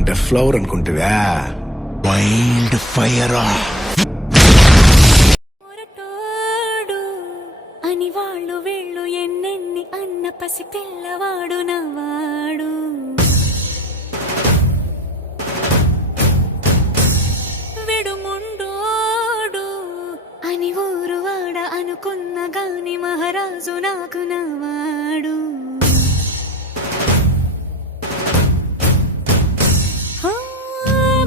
అంటే flower అనుకుంటువా? Wild fire అని వాళ్ళు వీళ్ళు ఎన్నెన్ని అన్న పసి పిల్లవాడు నవ్వాడు. విడుముండోడు అని ఊరు వాడ అనుకున్న గాని మహారాజు నాకు నవ్వాడు.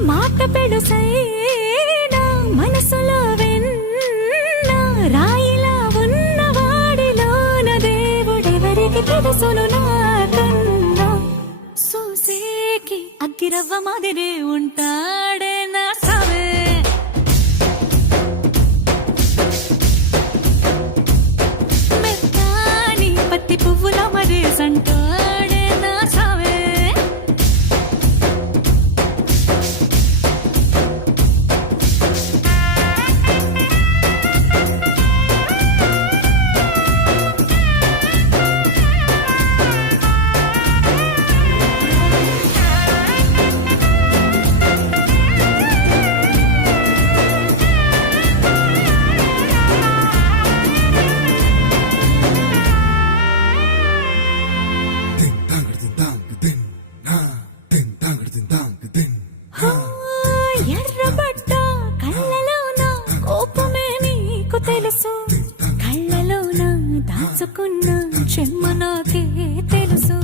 మాట పెడుసైనా మనసులో వెన్న రాయిలా ఉన్నవాడిలోన దేవుడెవరికి తెలుసును నాకన్నా. సూసేకి అగ్గిరవ్వ మాదిరే ఉంటాడే నా సావే. మెత్తాని పత్తి పువ్వుల మరేసంటాడే నా సావే. ఎర్రబడ్డ కళ్ళలోన కోపమే నీకు తెలుసు, కళ్ళలోన దాచుకున్న చెమ్మ నాకే తెలుసు.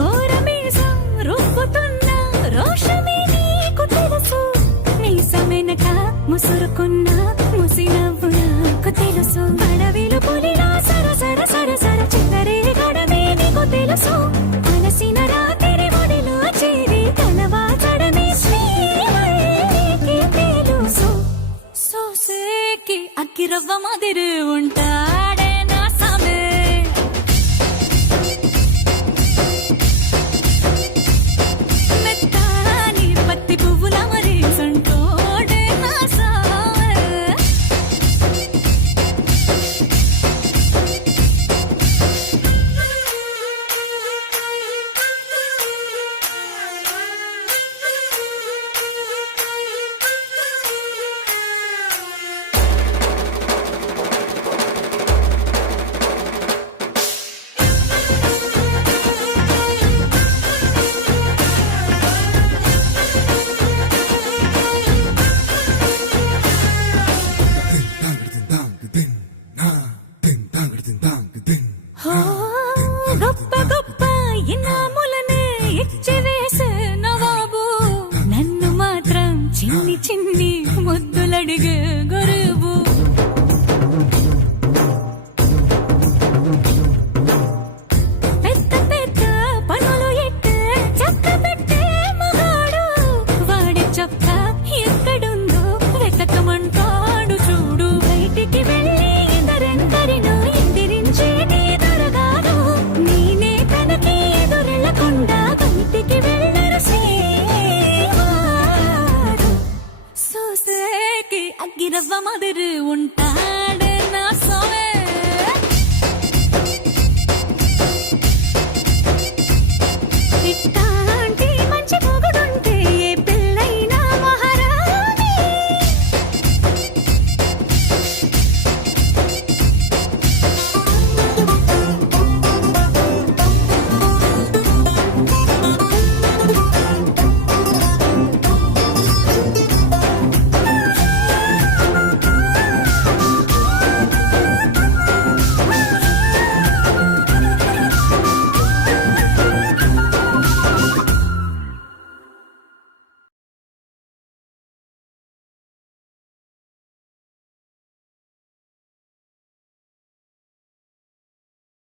కోరమీసం రుబ్బుతున్న రోషమే నీకు తెలుసు, మీసమెనక ముసురుకున్న ముసినవ్వు నాకు తెలుసు. అడవిలు పులిలా సరసర సరసర చిల్లరే గడమే నీకు తెలుసు. అలసిన రాత్రి ఒడిలో చేరి కలవాచడమే శ్రీవల్లికి తెలుసు. సోసేకి అగ్గిరవ్వ మాదిరి ఉంటాడే నా సామే. మెత్తాని పత్తి పువ్వుల మరేసంటోడే నా సామే. గొప్ప గొప్ప ఇనాములనే ఇచ్చి వేసే నవాబు, నన్ను మాత్రం చిన్ని చిన్ని ముద్దులడిగే గురువు. పెద్ద పెద్ద పనులు ఎట్టే చక్క పెట్టే మగాడు, వాడి చొక్క ఎక్కడుందో వెతకమంటాడు చూడు. బయటికి వెళ్ళి ఇద్దరెందరినో ఎదిరించేది దొరగాడు, నేనే తనకి ఎదురెళ్ళకుండా బయటికి వెళ్ళరు శ్రీవాడు. సోసేకి అగ్గిరవ్వ మాదిరి ఉంటా